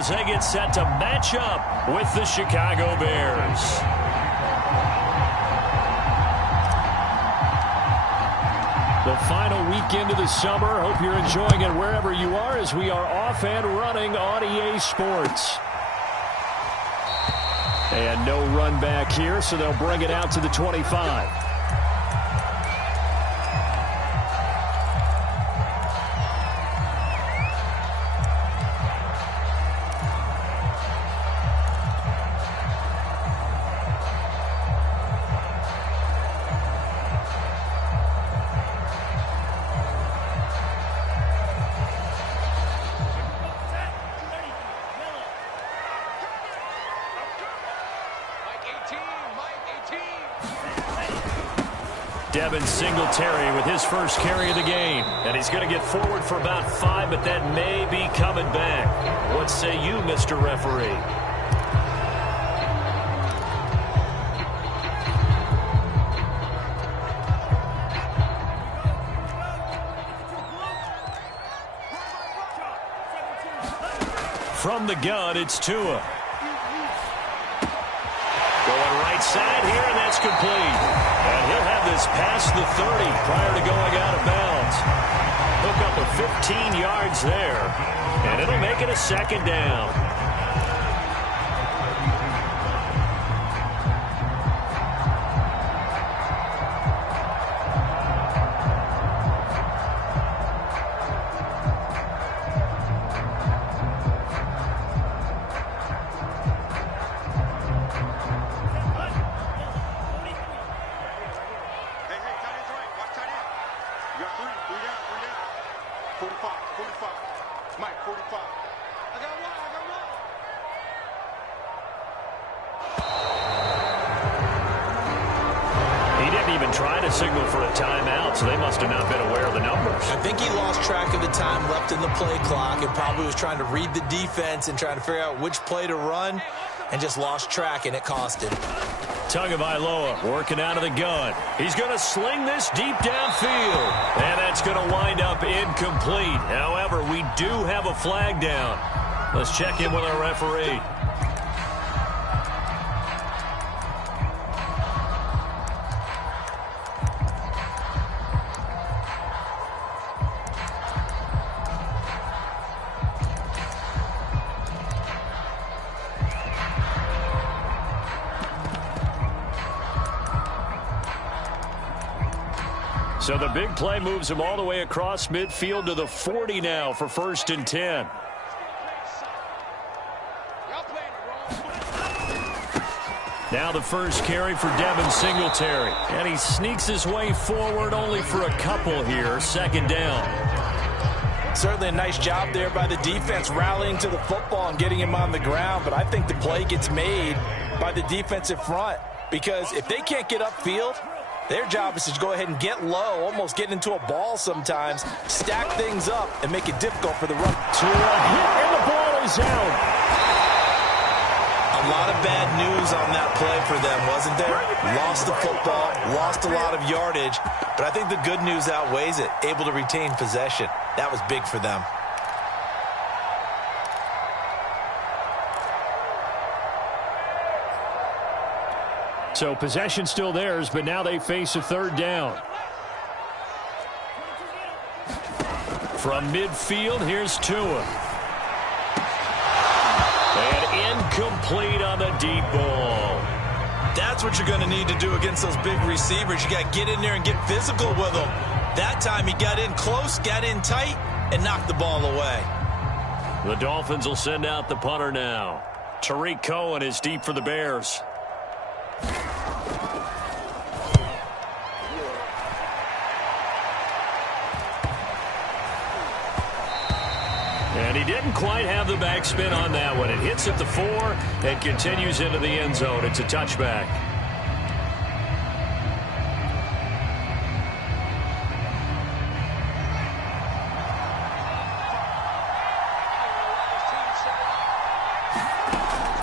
as they get set to match up with the Chicago Bears. The final weekend of the summer. Hope you're enjoying it wherever you are as we are off and running on EA Sports. And no run back here, so they'll bring it out to the 25. Devin Singletary with his first carry of the game. And he's going to get forward for about 5, but that may be coming back. What say you, Mr. Referee? From the gun, it's Tua. Going right side here, and that's complete. And he'll have this past the 30 prior to going out of bounds. Hook up a 15 yards there, and it'll make it a second down. Signal for a timeout, so they must have not been aware of the numbers. I think he lost track of the time left in the play clock and probably was trying to read the defense and trying to figure out which play to run and just lost track, and it cost him. Tagovailoa working out of the gun. He's going to sling this deep downfield, and that's going to wind up incomplete. However, we do have a flag down. Let's check in with our referee. So the big play moves him all the way across midfield to the 40 now for 1st and 10. Now the first carry for Devin Singletary. And he sneaks his way forward only for a couple here. 2nd down. Certainly a nice job there by the defense rallying to the football and getting him on the ground. But I think the play gets made by the defensive front. Because if they can't get upfield, their job is to go ahead and get low, almost get into a ball sometimes, stack things up, and make it difficult for the run. To a hit, and the ball is out. A lot of bad news on that play for them, wasn't there? Lost the football, lost a lot of yardage, but I think the good news outweighs it. Able to retain possession. That was big for them. So possession still theirs, but now they face a 3rd down. From midfield, here's Tua. And incomplete on the deep ball. That's what you're going to need to do against those big receivers. You got to get in there and get physical with them. That time he got in close, got in tight, and knocked the ball away. The Dolphins will send out the punter now. Tariq Cohen is deep for the Bears. And he didn't quite have the backspin on that one. It hits at the 4 and continues into the end zone. It's a touchback.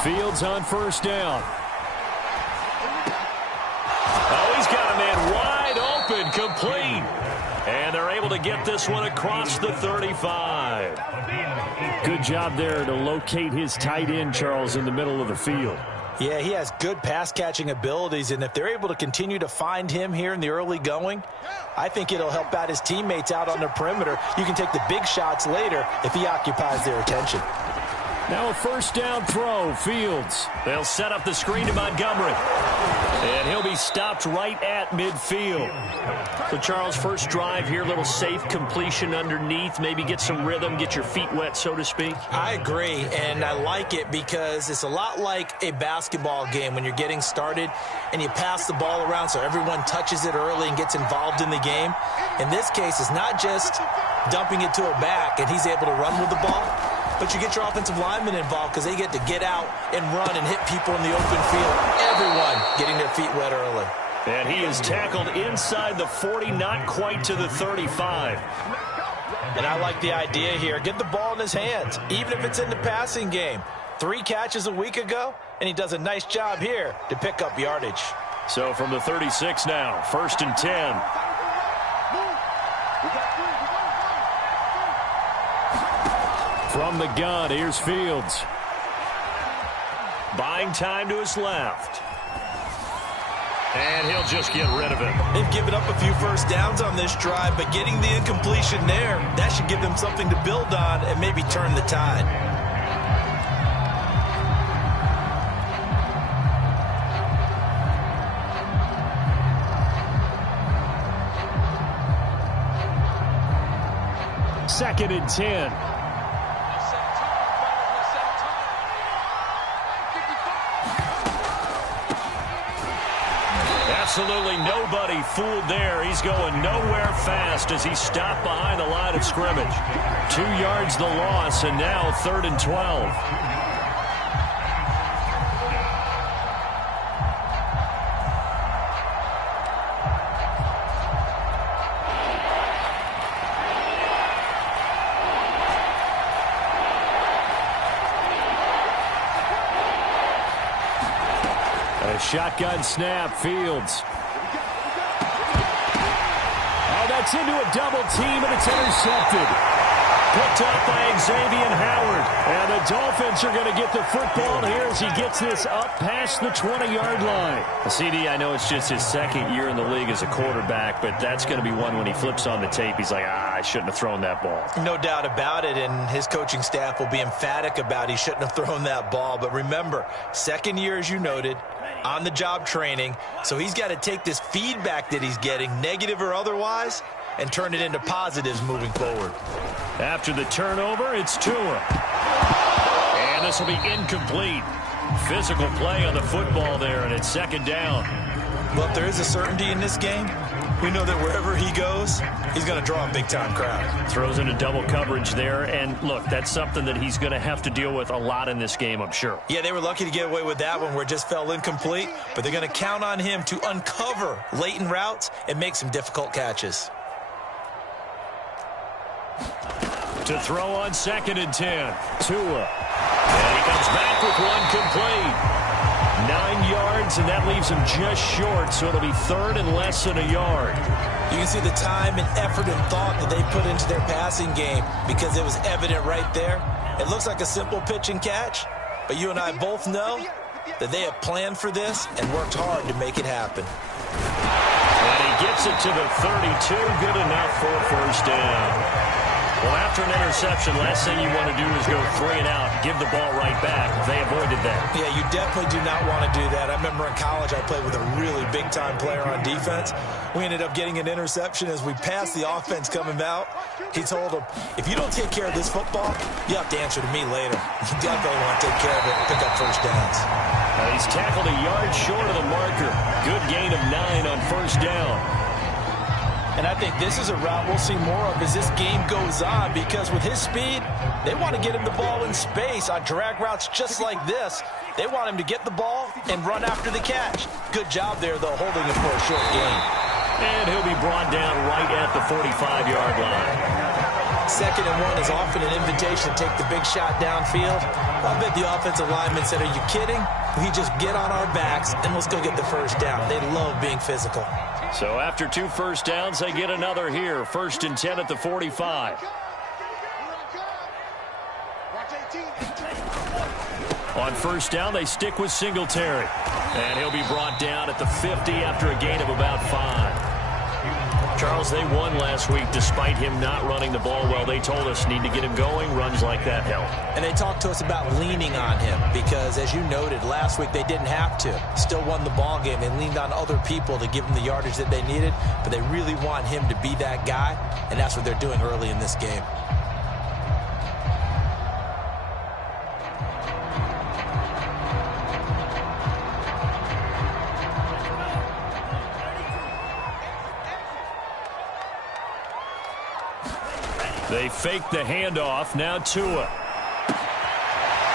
Fields on 1st down. Oh, he's got a man wide open, complete. And they're able able to get this one across the 35. Good job there to locate his tight end, Charles, in the middle of the field. Yeah, he has good pass-catching abilities, and if they're able to continue to find him here in the early going, I think it'll help out his teammates out on the perimeter. You can take the big shots later if he occupies their attention. Now a first down throw, Fields. They'll set up the screen to Montgomery. And he'll be stopped right at midfield. So, Charles, first drive here, little safe completion underneath. Maybe get some rhythm, get your feet wet, so to speak. I agree, and I like it because it's a lot like a basketball game when you're getting started and you pass the ball around so everyone touches it early and gets involved in the game. In this case, it's not just dumping it to a back and he's able to run with the ball, but you get your offensive linemen involved because they get to get out and run and hit people in the open field. Everyone getting their feet wet early. And he is tackled inside the 40, not quite to the 35. And I like the idea here. Get the ball in his hands, even if it's in the passing game. 3 catches a week ago, and he does a nice job here to pick up yardage. So from the 36 now, 1st and 10. From the gun, here's Fields. Buying time to his left. And he'll just get rid of it. They've given up a few first downs on this drive, but getting the incompletion there, that should give them something to build on and maybe turn the tide. Second and 10. Absolutely nobody fooled there. He's going nowhere fast as he's stopped behind the line of scrimmage. 2 yards the loss, and now 3rd and 12. Shotgun snap, Fields. Oh, that's into a double team, and it's intercepted. Picked up by Xavier Howard. And the Dolphins are going to get the football here as he gets this up past the 20-yard line. CD, I know it's just his 2nd year in the league as a quarterback, but that's going to be one when he flips on the tape. He's like, I shouldn't have thrown that ball. No doubt about it, and his coaching staff will be emphatic about he shouldn't have thrown that ball. But remember, 2nd year, as you noted, on-the-job training, so he's got to take this feedback that he's getting, negative or otherwise, and turn it into positives moving forward. After the turnover, it's Tua. And this will be incomplete. Physical play on the football there, and it's 2nd down. Well, if there is a certainty in this game, we know that wherever he goes, he's going to draw a big-time crowd. Throws into double coverage there, and look, that's something that he's going to have to deal with a lot in this game, I'm sure. Yeah, they were lucky to get away with that one where it just fell incomplete, but they're going to count on him to uncover latent routes and make some difficult catches. To throw on 2nd and 10. Tua. And he comes back with one complete. 9 yards, and that leaves him just short, so it'll be 3rd and less than a yard. You can see the time and effort and thought that they put into their passing game because it was evident right there. It looks like a simple pitch and catch, but you and I both know that they have planned for this and worked hard to make it happen. And he gets it to the 32, good enough for a 1st down. Well, after an interception, last thing you want to do is go 3 and out, give the ball right back. They avoided that. Yeah, you definitely do not want to do that. I remember in college I played with a really big-time player on defense. We ended up getting an interception as we passed the offense coming out. He told him, if you don't take care of this football, you have to answer to me later. You definitely want to take care of it and pick up 1st downs. He's tackled a yard short of the marker. Good gain of 9 on 1st down. And I think this is a route we'll see more of as this game goes on because with his speed, they want to get him the ball in space on drag routes just like this. They want him to get the ball and run after the catch. Good job there, though, holding him for a short gain. And he'll be brought down right at the 45-yard line. 2nd and 1 is often an invitation to take the big shot downfield. I bet the offensive lineman said, are you kidding? We just get on our backs and let's go get the first down. They love being physical. So after 2 first downs, they get another here. 1st and 10 at the 45. On 1st down, they stick with Singletary. And he'll be brought down at the 50 after a gain of about 5. Charles, they won last week despite him not running the ball well. They told us need to get him going. Runs like that help. And they talked to us about leaning on him because, as you noted, last week they didn't have to. Still won the ball game. They leaned on other people to give them the yardage that they needed, but they really want him to be that guy, and that's what they're doing early in this game. They fake the handoff. Now Tua.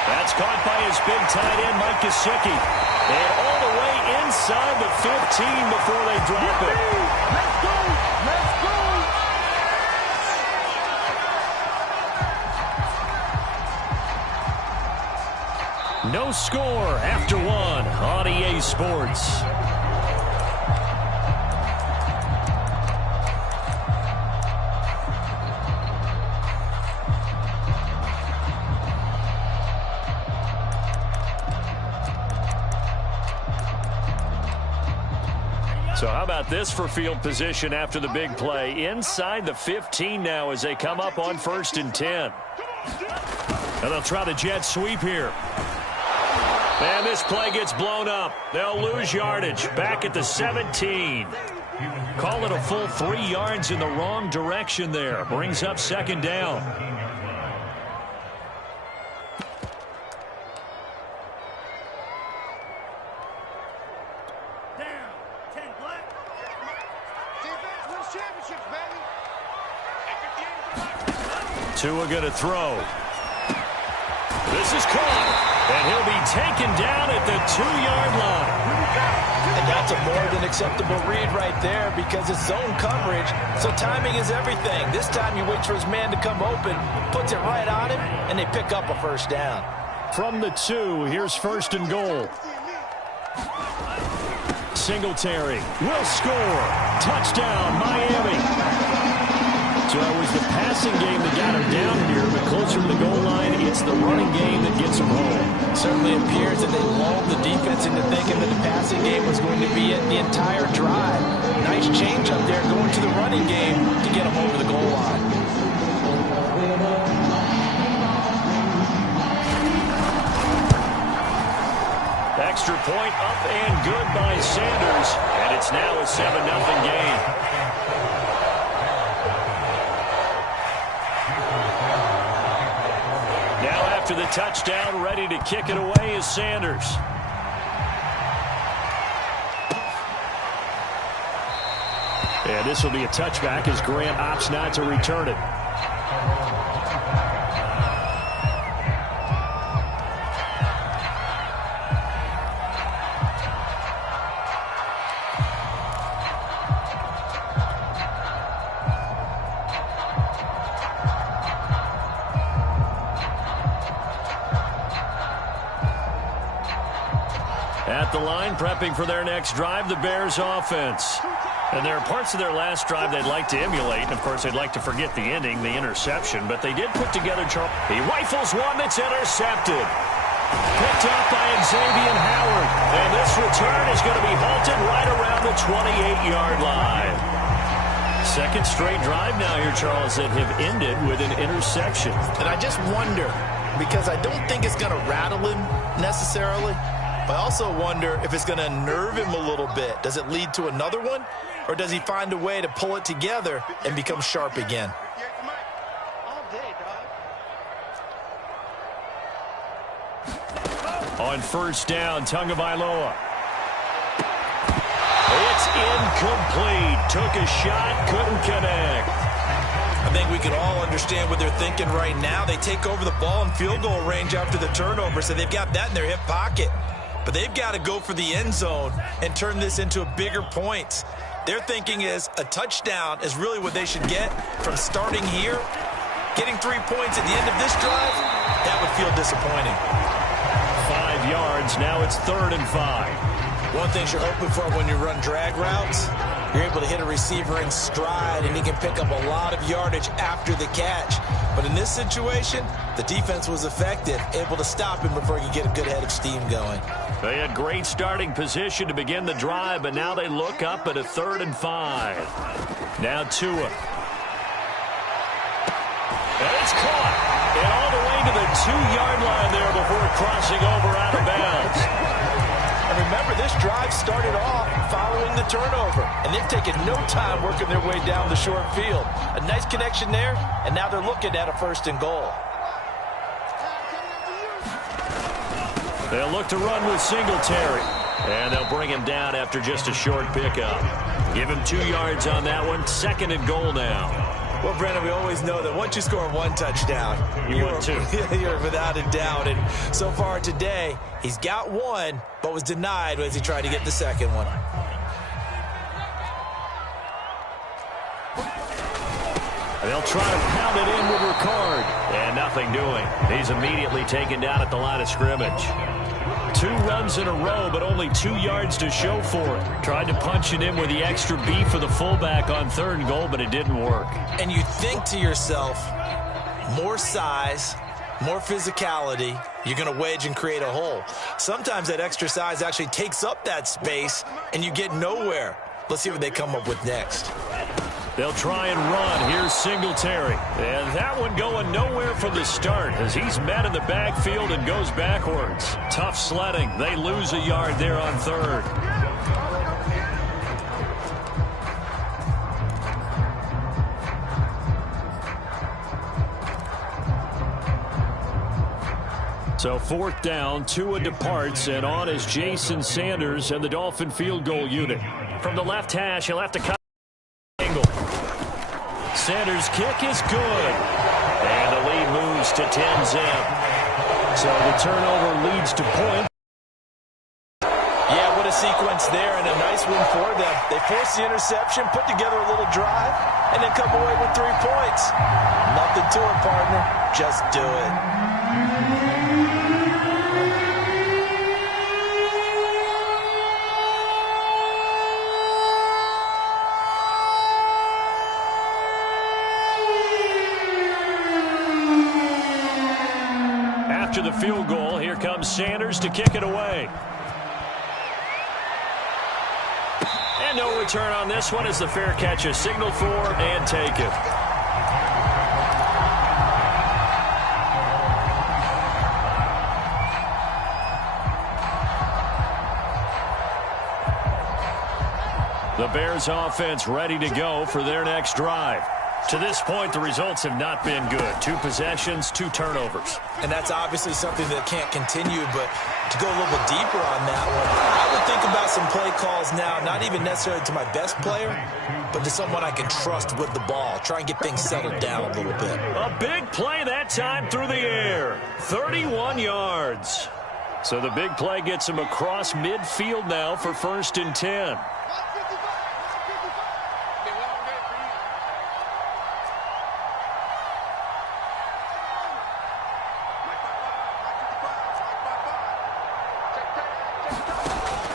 That's caught by his big tight end, Mike Gesicki. And all the way inside the 15 before they drop it. Let's go! Let's go! No score after 1 on EA Sports. So how about this for field position after the big play? Inside the 15 now as they come up on 1st and 10. And they'll try the jet sweep here. And this play gets blown up. They'll lose yardage. Back at the 17. Call it a full 3 yards in the wrong direction there. Brings up 2nd down. Tua going to throw. This is caught, and he'll be taken down at the 2-yard line. And that's a more than acceptable read right there because it's zone coverage, so timing is everything. This time he waits for his man to come open, puts it right on him, and they pick up a 1st down. From the 2, here's 1st and goal. Singletary will score. Touchdown, Miami. So it was the passing game that got him down here, but closer to the goal line, it's the running game that gets him home. Certainly appears that they lulled the defense into thinking that the passing game was going to be it the entire drive. Nice change up there going to the running game to get him over the goal line. Extra point up and good by Sanders, and it's now a 7-0 game. After the touchdown, ready to kick it away is Sanders. And this will be a touchback as Grant opts not to return it. At the line, prepping for their next drive, the Bears offense. And there are parts of their last drive they'd like to emulate. And, of course, they'd like to forget the ending, the interception. But they did put together Charles. He rifles one that's intercepted. Picked up by Xavier Howard. And this return is going to be halted right around the 28-yard line. 2nd straight drive now here, Charles, that have ended with an interception. And I just wonder, because I don't think it's going to rattle him necessarily. I also wonder if it's going to nerve him a little bit. Does it lead to another one? Or does he find a way to pull it together and become sharp again? On 1st down, Tagovailoa. It's incomplete. Took a shot, couldn't connect. I think we can all understand what they're thinking right now. They take over the ball in field goal range after the turnover, so they've got that in their hip pocket. But they've got to go for the end zone and turn this into a bigger point. Their thinking is a touchdown is really what they should get from starting here Getting 3 points at the end of this drive, that would feel disappointing. 5 yards. Now it's 3rd and 5. One thing you're hoping for when you run drag routes, you're able to hit a receiver in stride, and he can pick up a lot of yardage after the catch. But in this situation, the defense was effective, able to stop him before he could get a good head of steam going. They had great starting position to begin the drive, but now they look up at a 3rd and 5. Now Tua. And it's caught. And all the way to the 2-yard line there before crossing over out of bounds. And remember, this drive started off following the turnover, and they've taken no time working their way down the short field. A nice connection there, and now they're looking at a 1st and goal. They'll look to run with Singletary. And they'll bring him down after just a short pickup. Give him 2 yards on that one. 2nd and goal now. Well, Brandon, we always know that once you score 1 touchdown, you're without a doubt. And so far today, he's got 1, but was denied as he tried to get the 2nd one. They'll try to pound it in with Ricard. And nothing doing. He's immediately taken down at the line of scrimmage. 2 runs in a row, but only 2 yards to show for it. Tried to punch it in with the extra beef for the fullback on 3rd and goal, but it didn't work. And you think to yourself, more size, more physicality, you're going to wedge and create a hole. Sometimes that extra size actually takes up that space, and you get nowhere. Let's see what they come up with next. They'll try and run. Here's Singletary. And that one going nowhere from the start as he's met in the backfield and goes backwards. Tough sledding. They lose a yard there on 3rd. So 4th down, Tua departs, and on is Jason Sanders and the Dolphin field goal unit. From the left hash, he'll have to cut. Sanders' kick is good. And the lead moves to 10-zip. So the turnover leads to point. Yeah, what a sequence there, and a nice win for them. They force the interception, put together a little drive, and then come away with 3 points. Nothing to it, partner. Just do it. After the field goal, here comes Sanders to kick it away. And no return on this one as the fair catch is signaled for and taken. The Bears offense ready to go for their next drive. To this point, the results have not been good. 2 possessions, 2 turnovers. And that's obviously something that can't continue, but to go a little bit deeper on that one, I would think about some play calls now, not even necessarily to my best player, but to someone I can trust with the ball. Try and get things settled down a little bit. A big play that time through the air. 31 yards. So the big play gets him across midfield now for 1st and 10.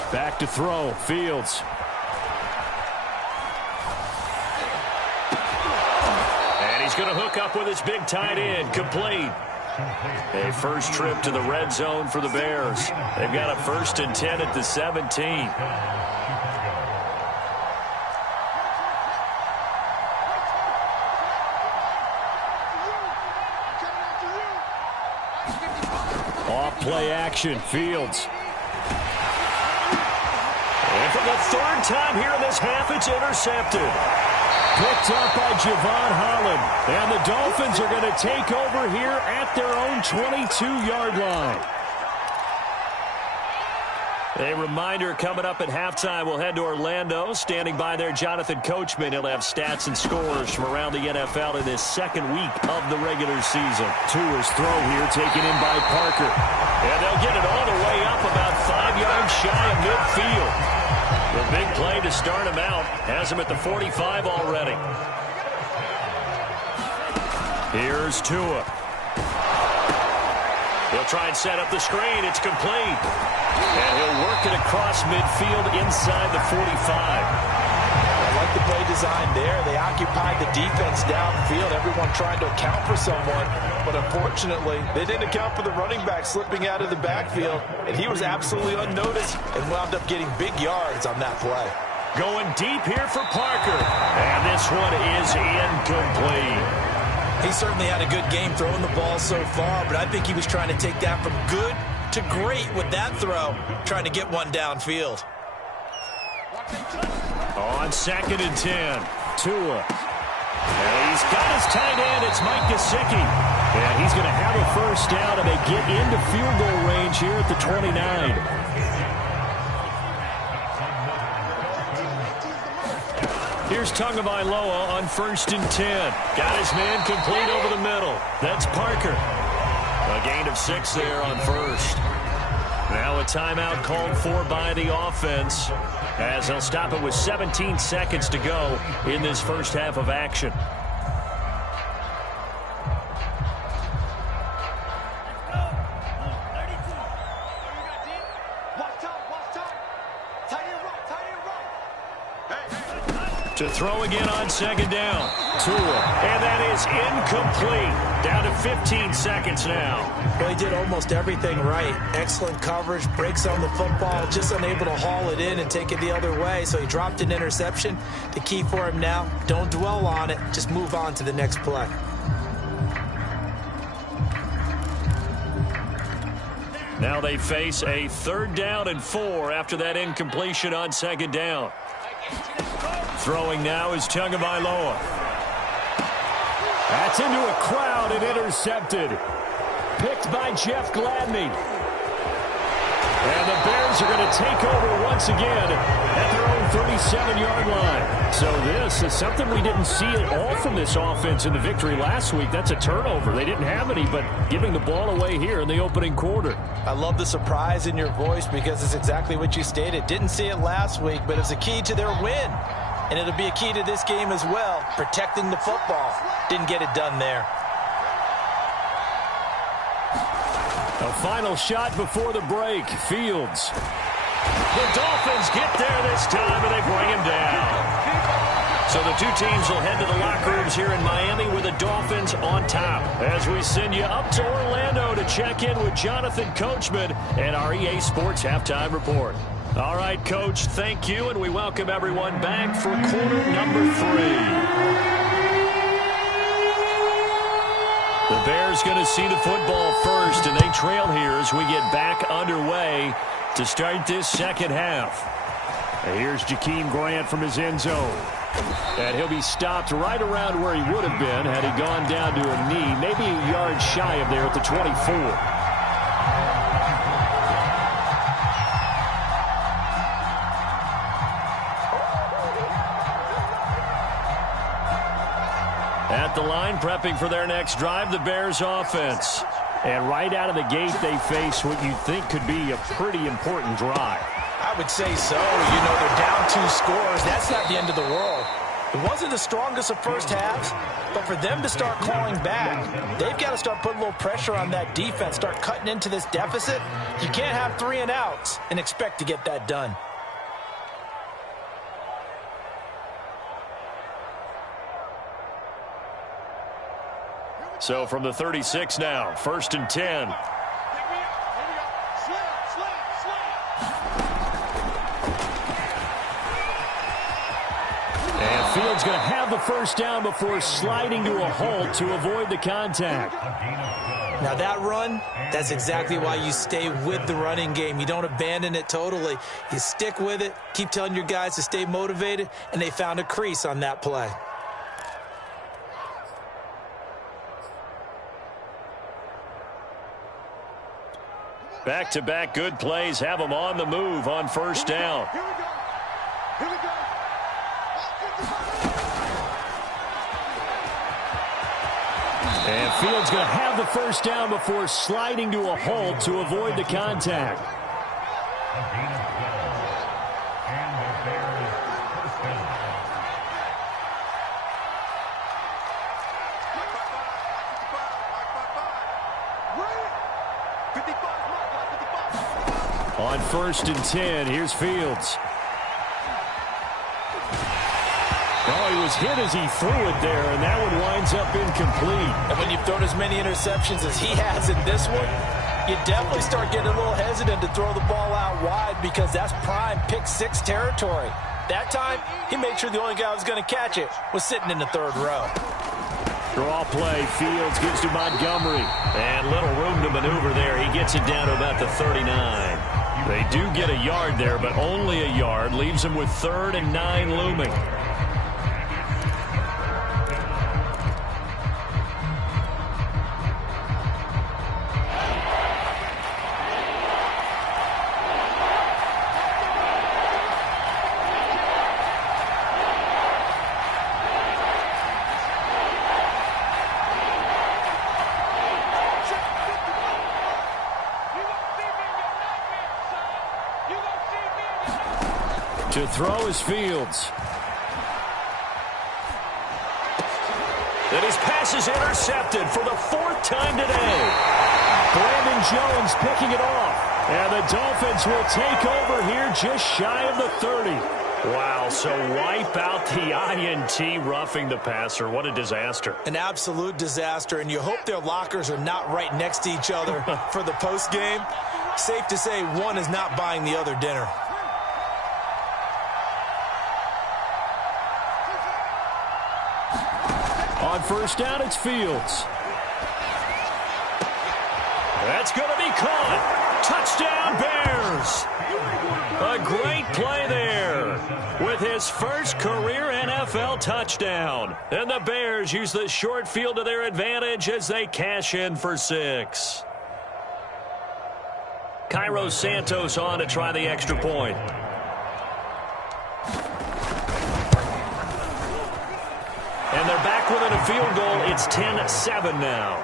Back to throw, Fields. And he's going to hook up with his big tight end, complete. A first trip to the red zone for the Bears. They've got a 1st and 10 at the 17. Off play action, Fields. And for the 3rd time here in this half, it's intercepted. Picked up by Javon Holland. And the Dolphins are going to take over here at their own 22-yard line. A reminder coming up at halftime, we'll head to Orlando. Standing by there, Jonathan Coachman. He'll have stats and scores from around the NFL in this 2nd week of the regular season. Tua's throw here taken in by Parker. And they'll get it all the way up about 5 yards shy of midfield. The big play to start him out has him at the 45 already. Here's Tua. He'll try and set up the screen. It's complete. And he'll work it across midfield inside the 45. I like the play design there. They occupied the defense downfield, everyone trying to account for someone. But unfortunately, they didn't account for the running back slipping out of the backfield. And he was absolutely unnoticed and wound up getting big yards on that play. Going deep here for Parker. And this one is incomplete. He certainly had a good game throwing the ball so far, but I think he was trying to take that from good to great with that throw, trying to get one downfield. On 2nd and 10, Tua. And he's got his tight end. It's Mike Gesicki. And he's going to have a first down, and they get into field goal range here at the 29. Here's Tagovailoa on 1st and 10. Got his man complete over the middle. That's Parker. A gain of 6 there on 1st. Now a timeout called for by the offense, as they'll stop it with 17 seconds to go in this first half of action. To throw again on 2nd down. Tua. And that is incomplete. Down to 15 seconds now. Well, he did almost everything right. Excellent coverage, breaks on the football, just unable to haul it in and take it the other way. So he dropped an interception. The key for him now, don't dwell on it. Just move on to the next play. Now they face a 3rd down and 4 after that incompletion on 2nd down. Throwing now is Tagovailoa. That's into a crowd and intercepted. Picked by Jeff Gladney. And the Bears are going to take over once again at their own 37-yard line. So this is something we didn't see at all from this offense in the victory last week. That's a turnover. They didn't have any, but giving the ball away here in the opening quarter. I love the surprise in your voice because it's exactly what you stated. Didn't see it last week, but it's a key to their win. And it'll be a key to this game as well, protecting the football. Didn't get it done there. A final shot before the break. Fields. The Dolphins get there this time, and they bring him down. So the two teams will head to the locker rooms here in Miami with the Dolphins on top. As we send you up to Orlando to check in with Jonathan Coachman and our EA Sports Halftime Report. All right, Coach, thank you, and we welcome everyone back for quarter number 3. The Bears going to see the football first, and they trail here as we get back underway to start this second half. And here's Jakeem Grant from his end zone. And he'll be stopped right around where he would have been had he gone down to a knee, maybe a yard shy of there at the 24. At the line, prepping for their next drive, the Bears offense. And right out of the gate, they face what you think could be a pretty important drive. I would say so. You know, they're down 2 scores. That's not the end of the world. It wasn't the strongest of first halves, but for them to start clawing back, they've got to start putting a little pressure on that defense, start cutting into this deficit. You can't have 3 and outs and expect to get that done. So from the 36 now, 1st and 10. And Fields going to have the first down before sliding to a halt to avoid the contact. Now that run, that's exactly why you stay with the running game. You don't abandon it totally. You stick with it, keep telling your guys to stay motivated, and they found a crease on that play. Back-to-back good plays have them on the move on first down. Here we go. And Fields going to have the first down before sliding to a halt to avoid the contact. On 1st and 10, here's Fields. Oh, he was hit as he threw it there, and that one winds up incomplete. And when you've thrown as many interceptions as he has in this one, you definitely start getting a little hesitant to throw the ball out wide because that's prime pick-6 territory. That time, he made sure the only guy who was going to catch it was sitting in the 3rd row. Draw play. Fields gives to Montgomery. And little room to maneuver there. He gets it down to about the 39. They do get a yard there, but only a yard. Leaves them with 3rd and 9 looming. To throw is Fields. And his pass is intercepted for the 4th time today. Brandon Jones picking it off. And the Dolphins will take over here just shy of the 30. Wow, so wipe out the INT, roughing the passer. What a disaster. An absolute disaster, and you hope their lockers are not right next to each other for the postgame. Safe to say one is not buying the other dinner. On 1st down, it's Fields. That's going to be caught. Touchdown, Bears. A great play there with his first career NFL touchdown. And the Bears use the short field to their advantage as they cash in for 6. Cairo Santos on to try the extra point. And they're back within a field goal. It's 10-7 now.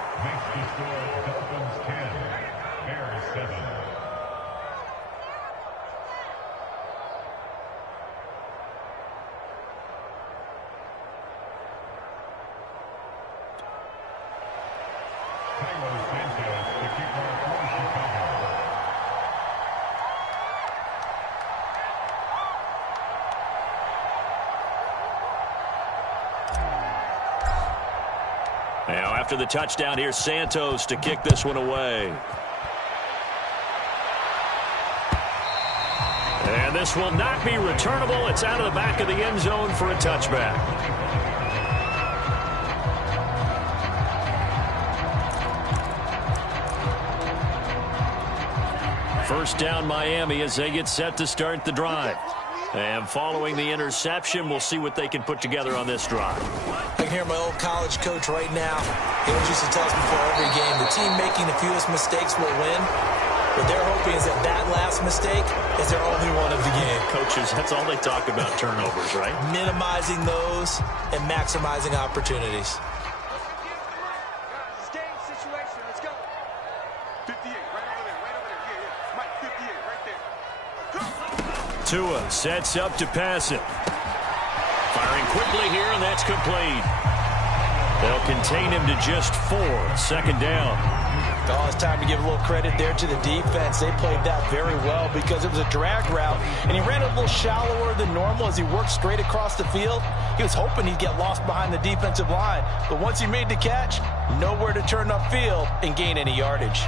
Now, after the touchdown, here's Santos to kick this one away. And this will not be returnable. It's out of the back of the end zone for a touchback. First down, Miami, as they get set to start the drive. And following the interception, we'll see what they can put together on this drive. I can hear my old college coach right now. He always used to tell us before every game, the team making the fewest mistakes will win. What they're hoping is that that last mistake is their only one of the game. Coaches, that's all they talk about, turnovers, right? Minimizing those and maximizing opportunities. Game situation. Let's go. 58, right over there, right over there. Yeah. Mike, 58, right there. Tua sets up to pass it. Firing quickly here, and that's complete. They'll contain him to just 4. 2nd down. Oh, it's time to give a little credit there to the defense. They played that very well because it was a drag route, and he ran a little shallower than normal as he worked straight across the field. He was hoping he'd get lost behind the defensive line, but once he made the catch, nowhere to turn upfield and gain any yardage.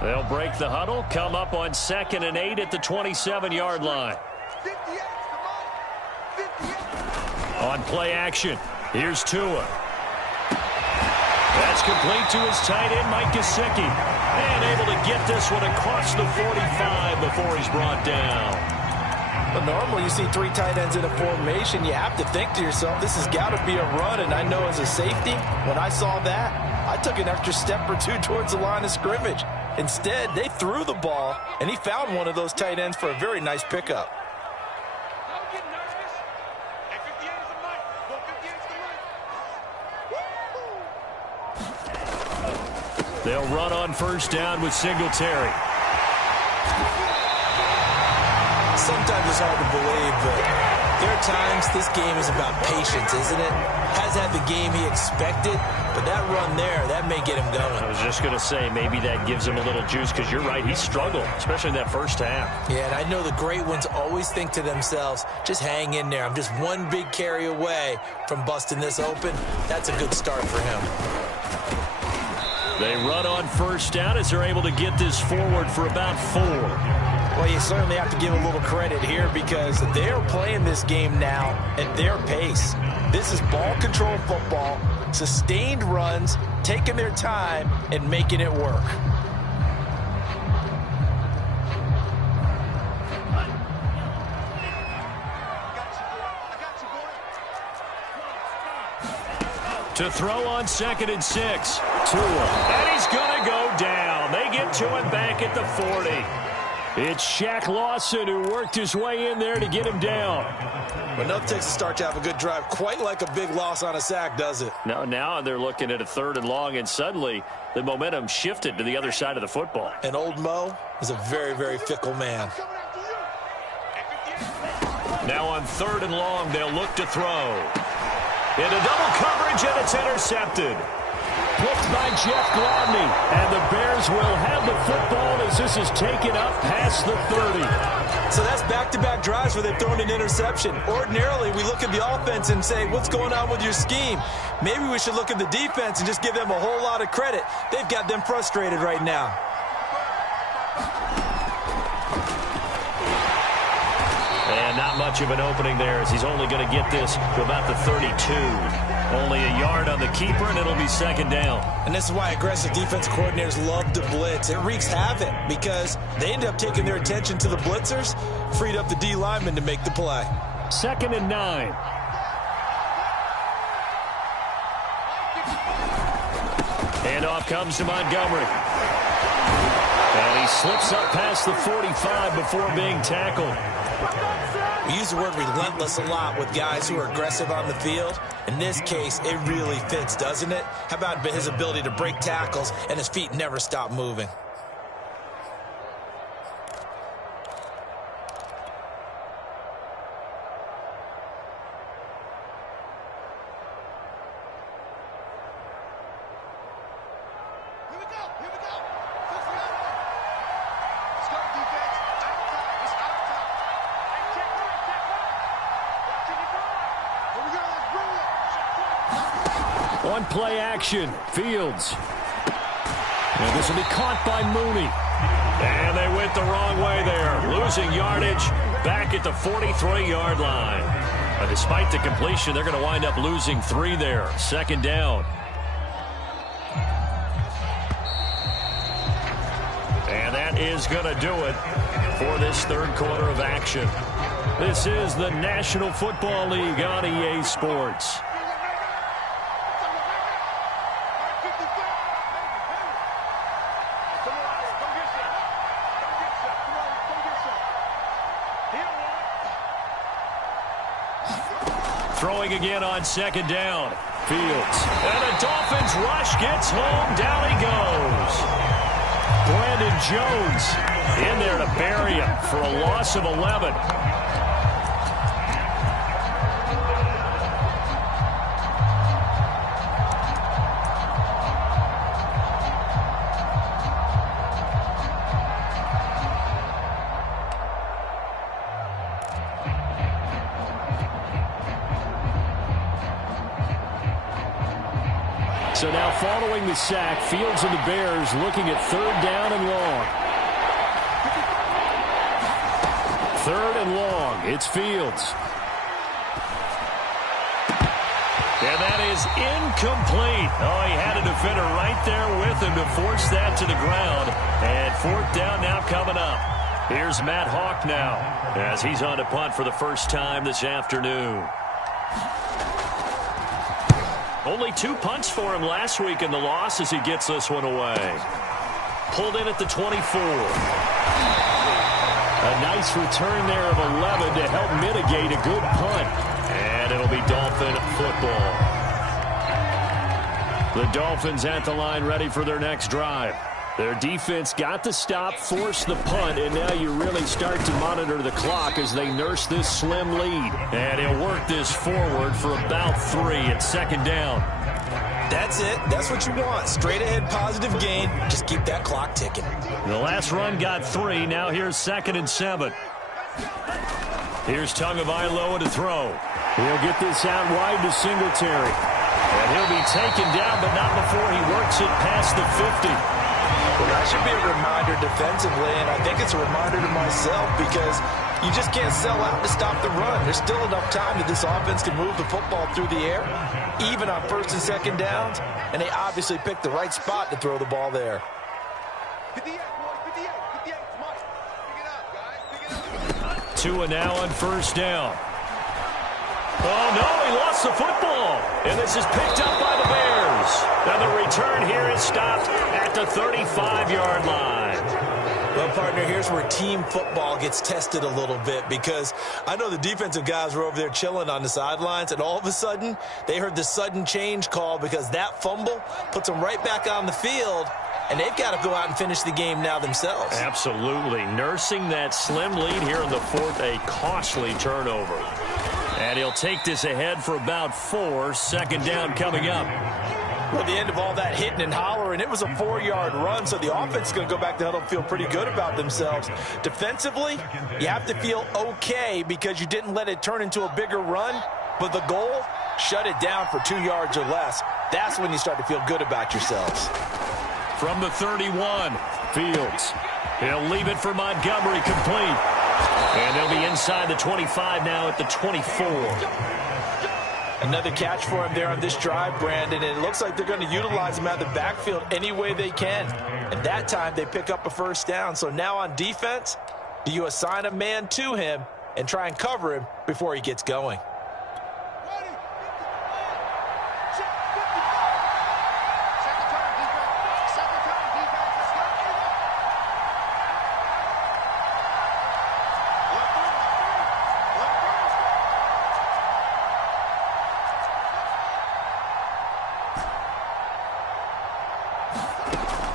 They'll break the huddle, come up on 2nd and 8 at the 27-yard line. 58, come on. 58. On play action, here's Tua. That's complete to his tight end, Mike Gesicki. And able to get this one across the 45 before he's brought down. But normally you see 3 tight ends in a formation, you have to think to yourself, this has got to be a run. And I know as a safety, when I saw that, I took an extra step or 2 towards the line of scrimmage. Instead, they threw the ball, and he found one of those tight ends for a very nice pickup. Don't get nervous. And 58 is the mic. Well, 58 is the mic. They'll run on 1st down with Singletary. Sometimes it's hard to believe, but There are times this game is about patience, isn't it? Has had the game he expected, but that run there, that may get him going. I was just going to say, maybe that gives him a little juice, because you're right, he struggled, especially in that first half. Yeah, and I know the great ones always think to themselves, just hang in there. I'm just one big carry away from busting this open. That's a good start for him. They run on first down as they're able to get this forward for about 4. Well, you certainly have to give a little credit here because they're playing this game now at their pace. This is ball control football, sustained runs, taking their time and making it work. To throw on 2nd and 6. Tua. And he's going to go down. They get to him back at the 40. It's Shaq Lawson who worked his way in there to get him down. But no Texas start to have a good drive, quite like a big loss on a sack, does it? No, now they're looking at a 3rd and long, and suddenly the momentum shifted to the other side of the football. And old Mo is a very, very fickle man. Now on 3rd and long, they'll look to throw. Into double coverage, and it's intercepted. Picked by Jeff Gladney, and the Bears will have the football as this is taken up past the 30. So that's back-to-back drives where they've thrown an interception. Ordinarily, we look at the offense and say, what's going on with your scheme? Maybe we should look at the defense and just give them a whole lot of credit. They've got them frustrated right now. And not much of an opening there as he's only going to get this to about the 32. Only a yard on the keeper, and it'll be 2nd down. And this is why aggressive defense coordinators love to blitz. It wreaks havoc because they end up taking their attention to the blitzers, freed up the D lineman to make the play. 2nd and 9. And off comes to Montgomery. And he slips up past the 45 before being tackled. We use the word relentless a lot with guys who are aggressive on the field. In this case, it really fits, doesn't it? How about his ability to break tackles and his feet never stop moving? On play action, Fields. And this will be caught by Mooney. And they went the wrong way there, losing yardage back at the 43-yard line. But despite the completion, they're going to wind up losing 3 there. 2nd down. And that is going to do it for this 3rd quarter of action. This is the National Football League on EA Sports. Throwing again on 2nd down. Fields. And the Dolphins rush gets home. Down he goes. Brandon Jones in there to bury him for a loss of 11. So now following the sack, Fields and the Bears looking at 3rd down and long. 3rd and long. It's Fields. And that is incomplete. Oh, he had a defender right there with him to force that to the ground. And 4th down now coming up. Here's Matt Hawk now as he's on to punt for the first time this afternoon. Only 2 punts for him last week in the loss as he gets this one away. Pulled in at the 24. A nice return there of 11 to help mitigate a good punt. And it'll be Dolphin football. The Dolphins at the line ready for their next drive. Their defense got the stop, forced the punt, and now you really start to monitor the clock as they nurse this slim lead. And he'll work this forward for about 3 at second down. That's it. That's what you want. Straight ahead positive gain. Just keep that clock ticking. The last run got 3. Now here's 2nd and 7. Here's Tagovailoa to throw. He'll get this out wide to Singletary. And he'll be taken down, but not before he works it past the 50. Well, that should be a reminder defensively, and I think it's a reminder to myself because you just can't sell out to stop the run. There's still enough time that this offense can move the football through the air, even on 1st and 2nd downs, and they obviously picked the right spot to throw the ball there. 58, boys, 58, 58. Come on. Pick it up, guys. Pick it up. Tua now on 1st down. Oh, no, he lost the football. And this is picked up by the Bears. Now the return here is stopped at the 35-yard line. Well, partner, here's where team football gets tested a little bit because I know the defensive guys were over there chilling on the sidelines, and all of a sudden they heard the sudden change call because that fumble puts them right back on the field, and they've got to go out and finish the game now themselves. Absolutely. Nursing that slim lead here in the 4th, a costly turnover. And he'll take this ahead for about 4. 2nd down coming up. Well, the end of all that hitting and hollering, it was a 4-yard run, so the offense is going to go back to huddle and feel pretty good about themselves. Defensively, you have to feel okay because you didn't let it turn into a bigger run, but the goal, shut it down for 2 yards or less. That's when you start to feel good about yourselves. From the 31, Fields. He'll leave it for Montgomery complete. And they'll be inside the 25 now at the 24. Another catch for him there on this drive, Brandon, and it looks like they're going to utilize him out of the backfield any way they can. And that time they pick up a 1st down. So now on defense, do you assign a man to him and try and cover him before he gets going?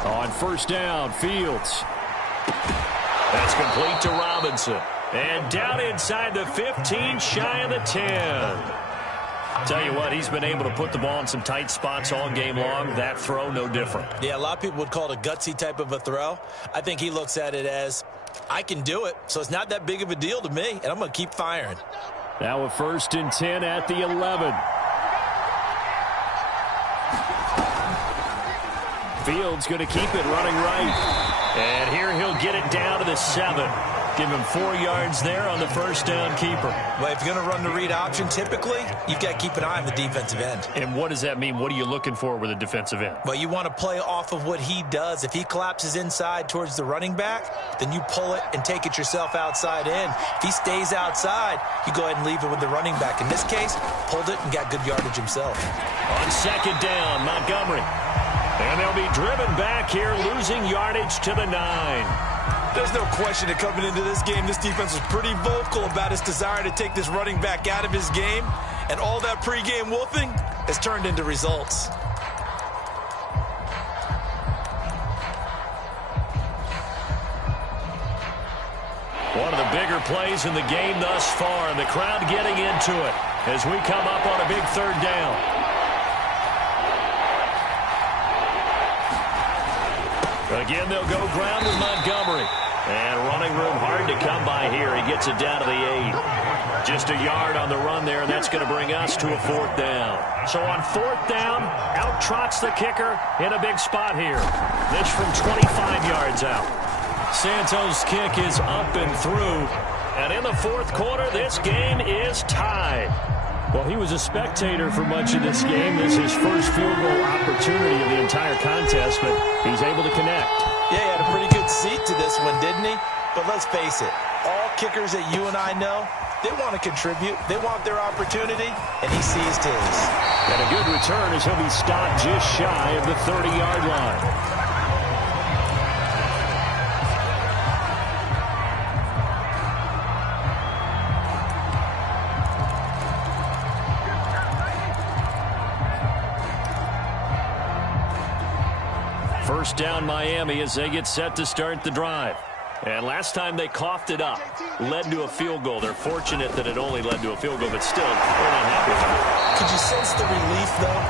On 1st down, Fields. That's complete to Robinson. And down inside the 15, shy of the 10. Tell you what, he's been able to put the ball in some tight spots all game long. That throw, no different. Yeah, a lot of people would call it a gutsy type of a throw. I think he looks at it as, I can do it, so it's not that big of a deal to me, and I'm going to keep firing. Now a 1st and 10 at the 11. Fields going to keep it running right. And here he'll get it down to the 7. Give him 4 yards there on the 1st down keeper. Well, if you're going to run the read option, typically, you've got to keep an eye on the defensive end. And what does that mean? What are you looking for with a defensive end? Well, you want to play off of what he does. If he collapses inside towards the running back, then you pull it and take it yourself outside in. If he stays outside, you go ahead and leave it with the running back. In this case, pulled it and got good yardage himself. On 2nd down, Montgomery. And they'll be driven back here, losing yardage to the 9. There's no question that coming into this game, this defense was pretty vocal about its desire to take this running back out of his game. And all that pregame wolfing has turned into results. One of the bigger plays in the game thus far, and the crowd getting into it as we come up on a big 3rd down. Again, they'll go ground with Montgomery. And running room hard to come by here. He gets it down to the 8. Just a yard on the run there, and that's going to bring us to a 4th down. So on 4th down, out trots the kicker in a big spot here. This from 25 yards out. Santos' kick is up and through. And in the 4th quarter, this game is tied. Well, he was a spectator for much of this game. This is his first field goal opportunity of the entire contest, but he's able to connect. Yeah, he had a pretty good seat to this one, didn't he? But let's face it, all kickers that you and I know, they want to contribute. They want their opportunity, and he seized his. And a good return as he'll be stopped just shy of the 30-yard line. First down Miami as they get set to start the drive. And last time they coughed it up, led to a field goal. They're fortunate that it only led to a field goal, but still, they're not happy with it. Could you sense the relief, though,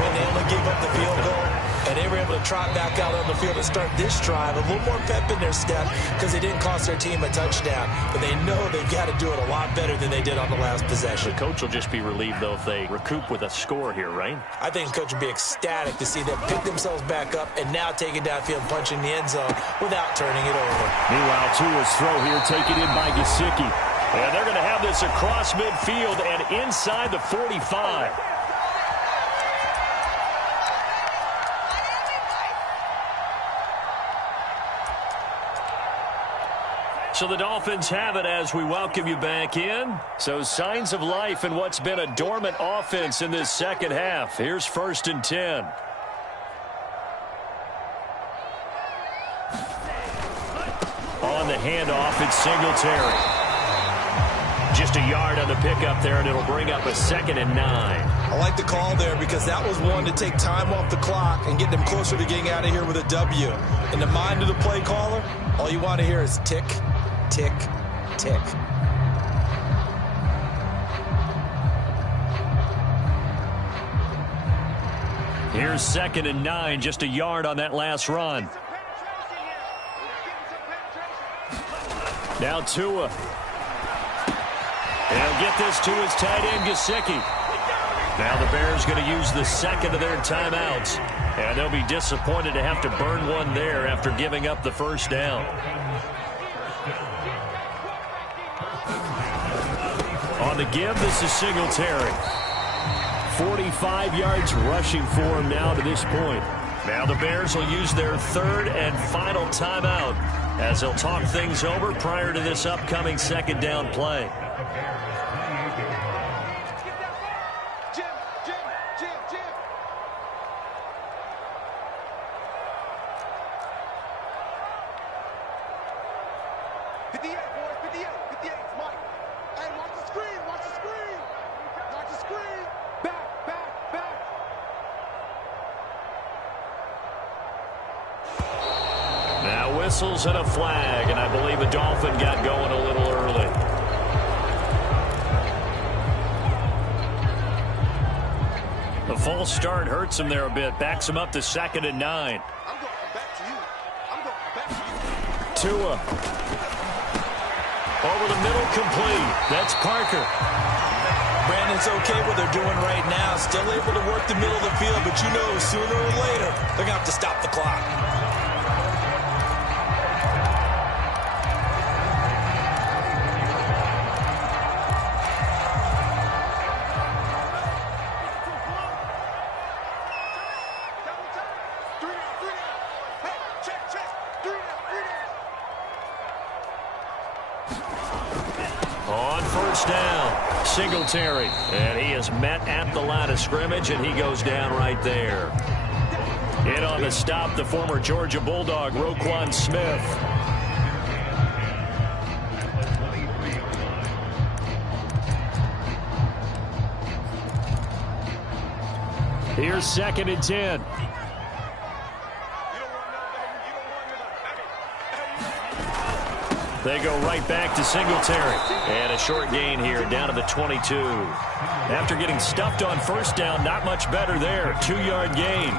when they only gave up the field goal? And they were able to trot back out on the field and start this drive. A little more pep in their step because they didn't cost their team a touchdown. But they know they've got to do it a lot better than they did on the last possession. The coach will just be relieved, though, if they recoup with a score here, right? I think the coach would be ecstatic to see them pick themselves back up and now take it downfield and punch in the end zone without turning it over. Meanwhile, Tua's throw here taken in by Gesicki. And they're going to have this across midfield and inside the 45. So the Dolphins have it as we welcome you back in. So signs of life in what's been a dormant offense in this second half. Here's 1st and 10. On the handoff, it's Singletary. Just a yard on the pickup there, and it'll bring up a 2nd and 9. I like the call there because that was one to take time off the clock and get them closer to getting out of here with a W. In the mind of the play caller, all you want to hear is tick, tick, tick. Here's 2nd and 9, just a yard on that last run. Now Tua. He'll get this to his tight end, Gesicki. Now the Bears going to use the second of their timeouts. And they'll be disappointed to have to burn one there after giving up the first down. On the give, this is Singletary. 45 yards rushing for him now to this point. Now the Bears will use their 3rd and final timeout as they'll talk things over prior to this upcoming 2nd down play. Whistles and a flag, and I believe a Dolphin got going a little early. The false start hurts him there a bit, backs him up to 2nd and 9. Tua. Over the middle, complete. That's Parker. Brandon's okay what they're doing right now. Still able to work the middle of the field, but you know sooner or later they're going to have to stop the clock. Singletary, and he is met at the line of scrimmage, and he goes down right there. In on the stop, the former Georgia Bulldog, Roquan Smith. Here's 2nd and 10. They go right back to Singletary. And a short gain here down to the 22. After getting stuffed on first down, not much better there. 2-yard gain.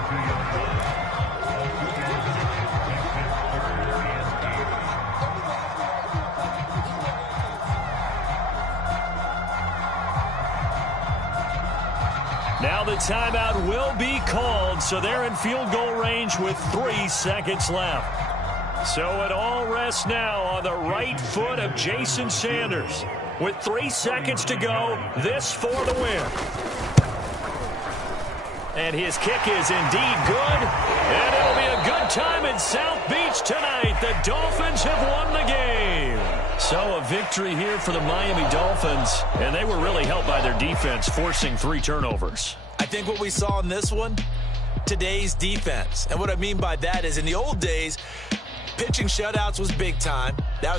Now the timeout will be called, so they're in field goal range with 3 seconds left. So it all rests now on the right foot of Jason Sanders. With 3 seconds to go, this for the win. And his kick is indeed good. And it'll be a good time in South Beach tonight. The Dolphins have won the game. So a victory here for the Miami Dolphins. And they were really helped by their defense, forcing 3 turnovers. I think what we saw in this one, today's defense. And what I mean by that is in the old days, pitching shutouts was big time.